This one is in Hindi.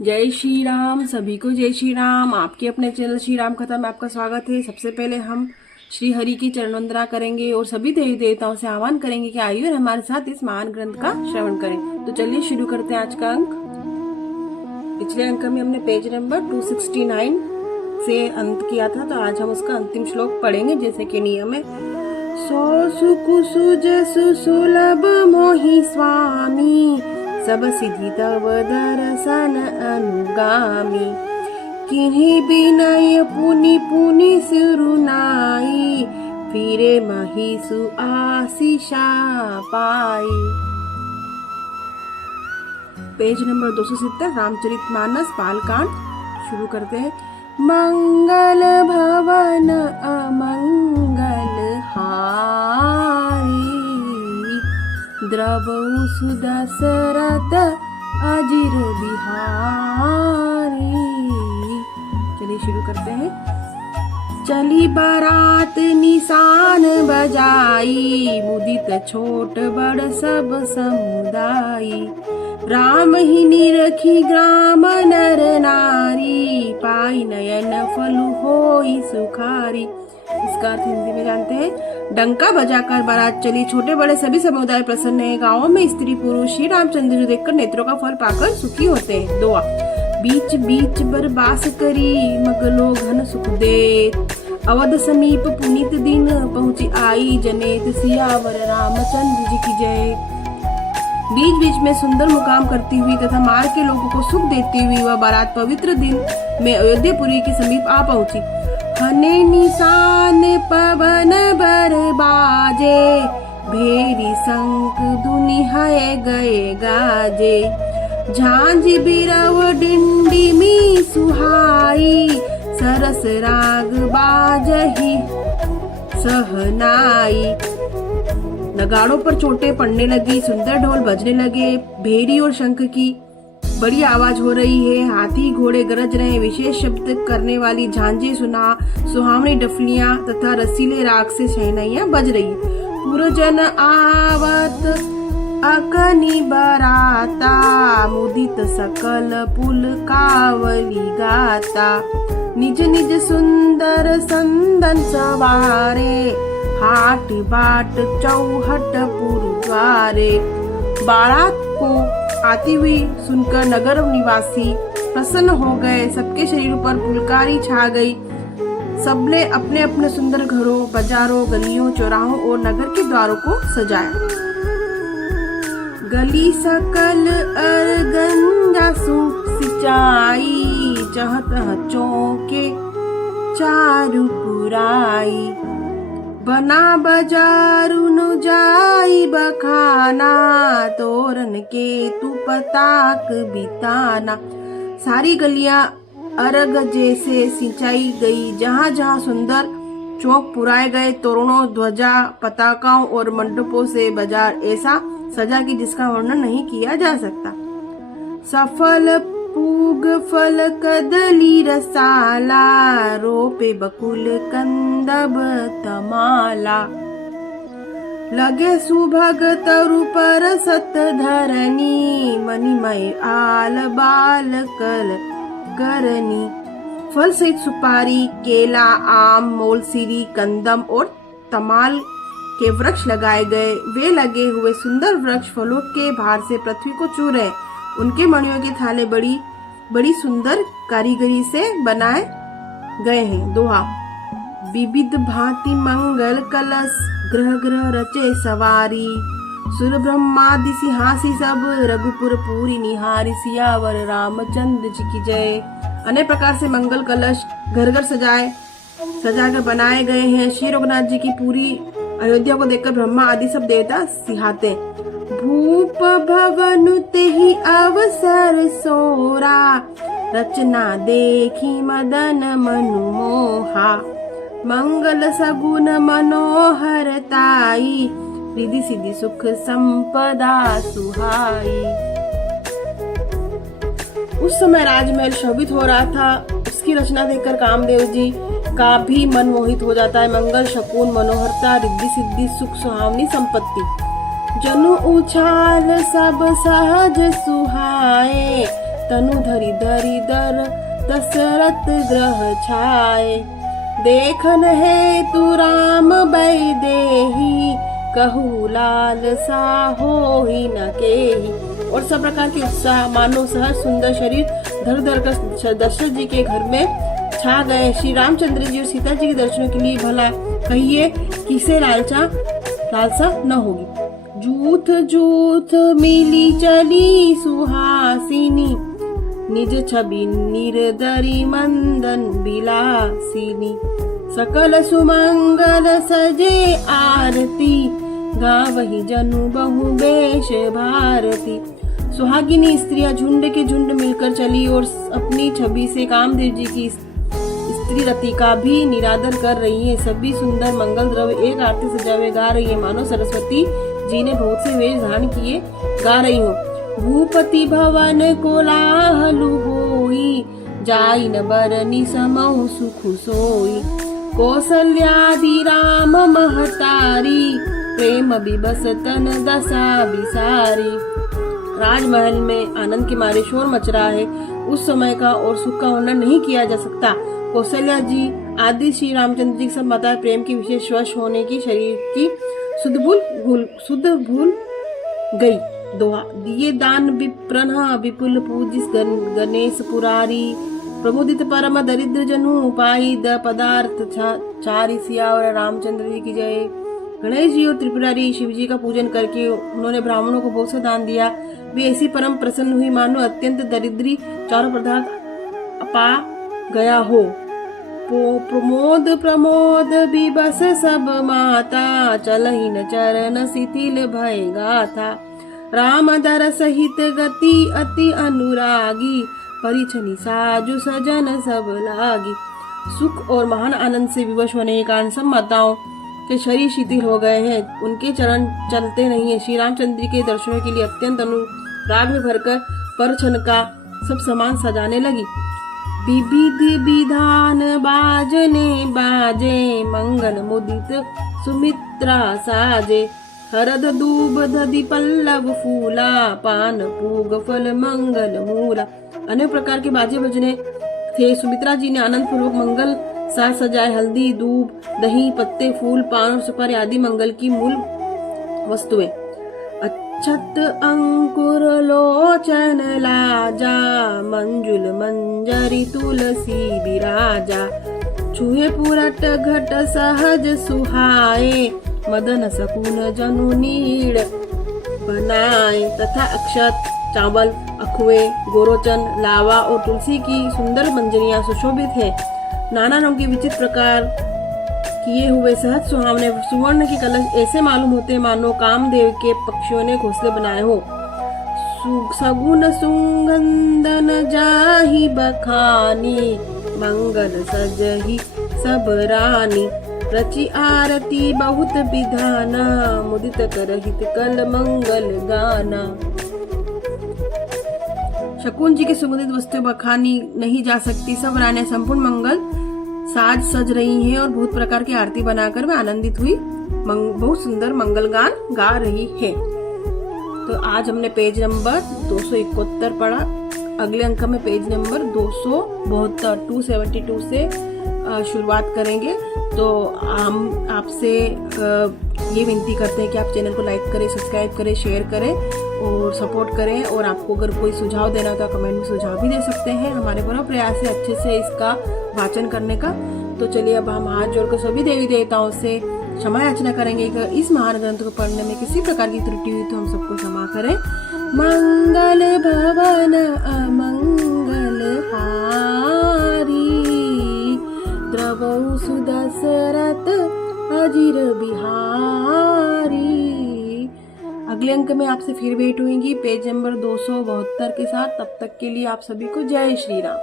जय श्री राम। सभी को जय श्री राम। आपके अपने चैनल श्री राम कथा में आपका स्वागत है। सबसे पहले हम श्री हरि की चरण वंदना करेंगे और सभी देवी देवताओं से आह्वान करेंगे कि आइए और हमारे साथ इस महान ग्रंथ का श्रवण करें। तो चलिए शुरू करते हैं आज का अंक। पिछले अंक में हमने पेज नंबर 269 से अंत किया था, तो आज हम उसका अंतिम श्लोक पढ़ेंगे जैसे कि नियम है। सो सुकुसु जसु सुलभ मोहि स्वामी, सब सिद्धि तव दर्शन अनुगामी। किन्हीं विनय पुनि पुनि सिरुनाई, फिरे महिषु आशीषा पाई। पेज नंबर 270 रामचरितमानस बालकांड शुरू करते हैं। मंगल भवन अमंगल हारी, द्रवहु सुदशरथ अजिर बिहारी। चलिए शुरू करते हैं। चली बारात निशान बजाई, मुदित छोट बड़ सब समुदाई। राम ही निरखी ग्राम नर नारी, पाई नयन फलु होई सुखारी। इसका अर्थ हिंदी में जानते हैं। डंका बजाकर बारात चली, छोटे बड़े सभी समुदाय प्रसन्न है। गाँव में स्त्री पुरुष श्री रामचंद्र जी देखकर नेत्रों का फल पाकर सुखी होते हैं। दुआ। बीच बीच बरबास करी, मगलो घन सुख दे। अवध समीप पुनीत दिन, पहुँची आई जनेत। सियावर रामचंद्र जी की जय। बीच बीच में सुंदर मुकाम करती हुई तथा मार्ग के लोगों को सुख देती हुई वह बारात पवित्र दिन में अयोध्यापुरी के समीप आ पहुंची। हने निशान पवन बर बाजे, भेरी शंख धुनि है गए गाजे। झांझ बिरव डिंडिमी सुहाई, सरस राग बाजही सहनाई। नगाड़ों पर चोटें पड़ने लगी, सुंदर ढोल बजने लगे। भेरी और शंख की बड़ी आवाज हो रही है। हाथी घोड़े गरज रहे। विशेष शब्द करने वाली झांझें सुहावनी डफलियां तथा रसीले राग से शहनाइयां बज रही। पुरजन आवत अकनि बराता, मुदित सकल पुल कावली गाता। निज निज सुंदर संदन सवारे, हाट बाट चौहट पुरद्वारे। बारात को आती हुई सुनकर नगर निवासी प्रसन्न हो गए। सबके शरीर पर पुलकारी छा गई। सबने अपने अपने सुंदर घरों, बाजारों, गलियों, चौराहों और नगर के द्वारों को सजाया। गली सकल अरगंजा सिंचाई, चहत चौके चारु पुराई। बना बजारू नु जाई बखाना, तोरन के तू पताक बिताना। सारी गलियां अरग जैसे सिंचाई गई। जहाँ जहाँ सुंदर चौक पुराए गए, तोरणों, ध्वजा, पताकाओं और मंडपों से बाजार ऐसा सजा कि जिसका वर्णन नहीं किया जा सकता। सफल पूग फल कदली रसाला, रोपे बकुल कंदब तमाला। लगे सुभग तरु पर सत धरनी, मणिमय आल बाल कल करनी। फल सहित सुपारी, केला, आम, मोलसीरी, कंदम और तमाल के वृक्ष लगाए गए। वे लगे हुए सुंदर वृक्ष फलों के भार से पृथ्वी को छू रहे। उनके मणियों के थाले बड़ी बड़ी सुंदर कारीगरी से बनाए गए हैं। दोहा। विविध भांति मंगल कलश, ग्रह ग्रह रचे सवारी। सुर ब्रह्मादि सिंहासी, सब रघुपुर पूरी निहारी। सियावर रामचंद्र जी की जय। अनेक प्रकार से मंगल कलश घर घर सजाकर बनाए गए हैं। श्री रघुनाथ जी की पूरी अयोध्या को देखकर ब्रह्मा आदि सब देवता सिहाते। भूप भवन तेहि अवसर सोरा, रचना देखी मदन मनु मोहा। मंगल सगुन मनोहरताई, रिधि सिद्धि सुख संपदा सुहाई। उस समय राजमहल शोभित हो रहा था। उसकी रचना देखकर कामदेव जी का भी मन मोहित हो जाता है। मंगल शकुन मनोहरता, रिद्धि सिद्धि सुख सुहावनी संपत्ति। जनु उछाल सब सहज सुहाए, तनु धरि धरि दर दशरथ ग्रह छाए। देखन है तू राम वैदेही, कहू लाल सा हो ही न केही। और सब प्रकार के उत्साह मानो सहज सुंदर शरीर धर धर कर दशरथ जी के घर में छा गए। श्री रामचंद्र जी और सीता जी के दर्शनों के लिए भला कहिए किसे लालसा न होगी। जूथ जूथ मिली चली सुहासिनी, निज छवि निर्दरी मंदन बिलासिनी। सकल सुमंगल सजे आरती, गावही जनु बहु बेश भारती। सुहागिनी स्त्रियां झुंड के झुंड मिलकर चली और अपनी छवि से कामदेव जी की स्त्री रति का भी निरादर कर रही है। सभी सुंदर मंगल द्रव्य एक आरती सजावे गा रही है, मानो सरस्वती जी ने बहुत से वेश धारण किए गा रही हो। भूपति भवन कोलाहल होई, जाई न बरनी समहु सुख सोई। कौसल्यादि राम महतारी, प्रेम विबस तन दशा बिसारी। राजमहल में आनंद के मारे शोर मच रहा है। उस समय का और सुख का वर्णन नहीं किया जा सकता। कौशल्या जी आदि श्री रामचंद्र जी सब माता प्रेम के विशेष वश होने की शरीर की शुद्ध भूल गई। दोहा दिए दान विप्रन विपुल पूजिस गणेश पुरारी। प्रमोदित परम दरिद्र जनु पाई द पदार्थ चारि। सियावर रामचंद्र जी की जय। गणेश जी और त्रिपुरारी शिव जी का पूजन करके उन्होंने ब्राह्मणों को बहुत से दान दिया। वे ऐसी परम प्रसन्न हुई मानो अत्यंत दरिद्री चारों पदार्थ पा गया हो। प्रमोद विबस सब माता, चलहि न चरण शिथिल भय गाथा। राम दर सहित गति अति अनुरागी, परिछनि साजु सजन सब लागी। सुख और महान आनंद से विवश होने के कारण सब माताओं के शरीर शिथिल हो गए हैं, उनके चरण चलते नहीं है। श्री रामचंद्र के दर्शनों के लिए अत्यंत अनुराग में भरकर परछन का सब सामान सजाने लगी। विविध विधान बाजने बाजे, मंगल मुदित सुमित्रा साजे। हरद दूब दधि पल्लव फूला, पान पूग फल मंगल मूला। अनेक प्रकार के बाजे बजने थे। सुमित्रा जी ने आनंद पूर्वक मंगल साज सजाए। हल्दी दूब दही पत्ते फूल पान और सुपारी आदि मंगल की मूल वस्तुएं। अक्षत अंकुर लोचन लाजा, मंजुल मंजरी तुलसी विराजा। छुए पुरट घट सहज सुहाए, मदन सकुन जनु नीड़ बनाए। तथा अक्षत चावल अखुए गोरोचन लावा और तुलसी की सुंदर मंजरियां सुशोभित हैं। नाना रंग के विचित्र प्रकार किए हुए सहज सुहावने सुवर्ण के कलश ऐसे मालूम होते मानो कामदेव के पक्षियों ने घोंसले बनाए हो। सगुन सुगंधन जाहि बखानी, मंगल सजहि सब रानी। रचि आरती बहुत विधाना, मुदित करहित कल मंगल गाना। शकुन जी के सुगंधित वस्तु बखानी नहीं जा सकती। सब रानियां संपूर्ण मंगल साज सज रही हैं और बहुत प्रकार की आरती बनाकर वे आनंदित हुई बहुत सुंदर मंगल गान गा रही है। तो आज हमने पेज नंबर 271 पढ़ा। अगले अंक में पेज नंबर 272 272 से शुरुआत करेंगे। तो हम आपसे ये विनती करते हैं कि आप चैनल को लाइक करें, सब्सक्राइब करें, शेयर करें और सपोर्ट करें। और आपको अगर कोई सुझाव देना हो तो कमेंट में सुझाव भी दे सकते हैं। हमारे पूरा प्रयास है अच्छे से इसका वाचन करने का। तो चलिए अब हम हाथ जोड़कर सभी देवी देवताओं से क्षमा याचना करेंगे कि इस महान ग्रंथ को पढ़ने में किसी प्रकार की त्रुटि हुई तो हम सबको क्षमा करें। मंगल भवन अमंगल हारी, द्रवौ सुदशरथ अजिर बिहारी। अगले अंक में आपसे फिर भेंट होंगी पेज नंबर 272 के साथ। तब तक के लिए आप सभी को जय श्री राम।